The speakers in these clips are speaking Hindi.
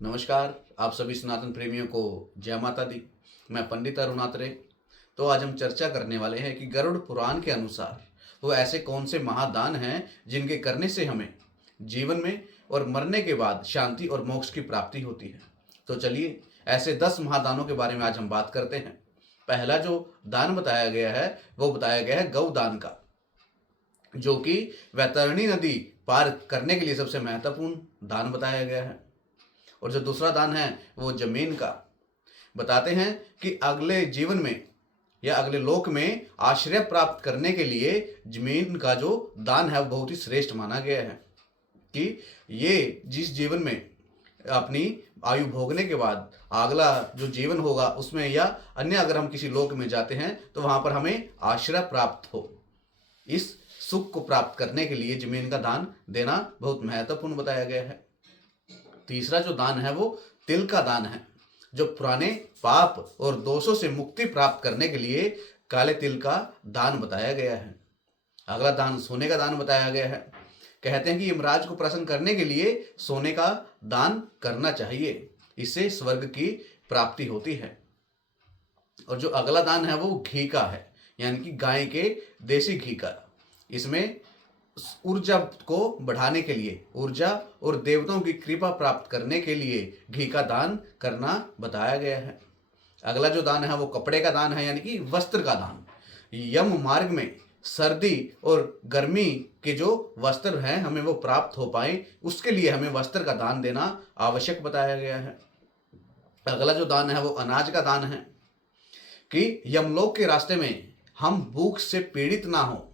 नमस्कार, आप सभी सनातन प्रेमियों को जय माता दी। मैं पंडित अरुण आत्रे। तो आज हम चर्चा करने वाले हैं कि गरुड़ पुराण के अनुसार वो ऐसे कौन से महादान हैं जिनके करने से हमें जीवन में और मरने के बाद शांति और मोक्ष की प्राप्ति होती है। तो चलिए ऐसे 10 महादानों के बारे में आज हम बात करते हैं। पहला जो दान बताया गया है वो बताया गया है गौदान का, जो कि वैतरणी नदी पार करने के लिए सबसे महत्वपूर्ण दान बताया गया है। और जो दूसरा दान है वो जमीन का। बताते हैं कि अगले जीवन में या अगले लोक में आश्रय प्राप्त करने के लिए जमीन का जो दान है वो बहुत ही श्रेष्ठ माना गया है कि ये जिस जीवन में अपनी आयु भोगने के बाद अगला जो जीवन होगा उसमें या अन्य अगर हम किसी लोक में जाते हैं तो वहां पर हमें आश्रय प्राप्त हो। इस सुख को प्राप्त करने के लिए जमीन का दान देना बहुत महत्वपूर्ण बताया गया है। तीसरा जो दान है वो तिल का दान है, जो पुराने पाप और दोषों से मुक्ति प्राप्त करने के लिए काले तिल का दान बताया गया है। अगला दान सोने का दान बताया गया है। कहते हैं कि यमराज को प्रसन्न करने के लिए सोने का दान करना चाहिए, इससे स्वर्ग की प्राप्ति होती है। और जो अगला दान है वो घी का है, यानी कि गाय के देसी घी का। इसमें ऊर्जा को बढ़ाने के लिए, ऊर्जा और देवताओं की कृपा प्राप्त करने के लिए घी का दान करना बताया गया है। अगला जो दान है वो कपड़े का दान है, यानी कि वस्त्र का दान। यम मार्ग में सर्दी और गर्मी के जो वस्त्र हैं हमें वो प्राप्त हो पाए, उसके लिए हमें वस्त्र का दान देना आवश्यक बताया गया है। अगला जो दान है वो अनाज का दान है कि यमलोक के रास्ते में हम भूख से पीड़ित ना हो,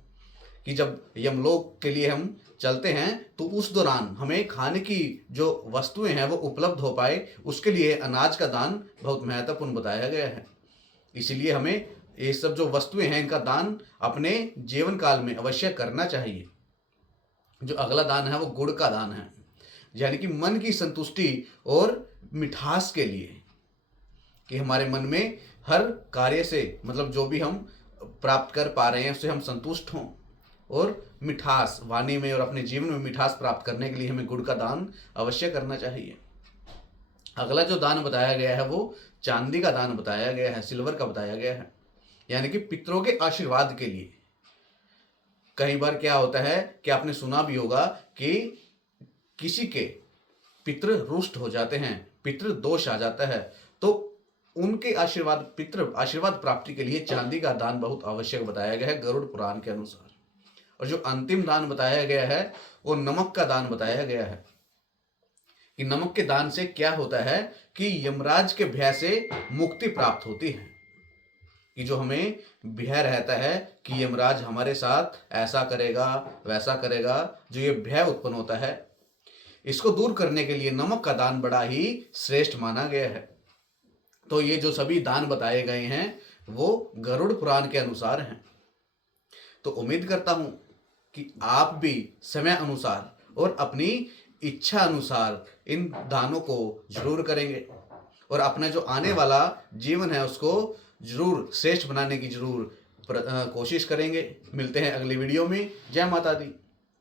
कि जब यमलोक के लिए हम चलते हैं तो उस दौरान हमें खाने की जो वस्तुएं हैं वो उपलब्ध हो पाए, उसके लिए अनाज का दान बहुत महत्वपूर्ण बताया गया है। इसीलिए हमें ये सब जो वस्तुएं हैं इनका दान अपने जीवन काल में अवश्य करना चाहिए। जो अगला दान है वो गुड़ का दान है, यानी कि मन की संतुष्टि और मिठास के लिए, कि हमारे मन में हर कार्य से मतलब जो भी हम प्राप्त कर पा रहे हैं उससे हम संतुष्ट हों, और मिठास वाणी में और अपने जीवन में मिठास प्राप्त करने के लिए हमें गुड़ का दान अवश्य करना चाहिए। अगला जो दान बताया गया है वो चांदी का दान बताया गया है, सिल्वर का बताया गया है, यानी कि पितरों के आशीर्वाद के लिए। कई बार क्या होता है कि आपने सुना भी होगा कि किसी के पितृ रुष्ट हो जाते हैं, पितृ दोष आ जाता है, तो उनके आशीर्वाद, पितृ आशीर्वाद प्राप्ति के लिए चांदी का दान बहुत आवश्यक बताया गया है गरुड़ पुराण के अनुसार। और जो अंतिम दान बताया गया है वो नमक का दान बताया गया है, कि नमक के दान से क्या होता है कि यमराज के भय से मुक्ति प्राप्त होती है। कि जो हमें भय रहता है कि यमराज हमारे साथ ऐसा करेगा वैसा करेगा, जो ये भय उत्पन्न होता है, इसको दूर करने के लिए नमक का दान बड़ा ही श्रेष्ठ माना गया है। तो ये जो सभी दान बताए गए हैं वो गरुड़ पुराण के अनुसार हैं। तो उम्मीद करता हूं कि आप भी समय अनुसार और अपनी इच्छा अनुसार इन दानों को जरूर करेंगे और अपना जो आने वाला जीवन है उसको जरूर श्रेष्ठ बनाने की जरूर कोशिश करेंगे। मिलते हैं अगली वीडियो में। जय माता दी।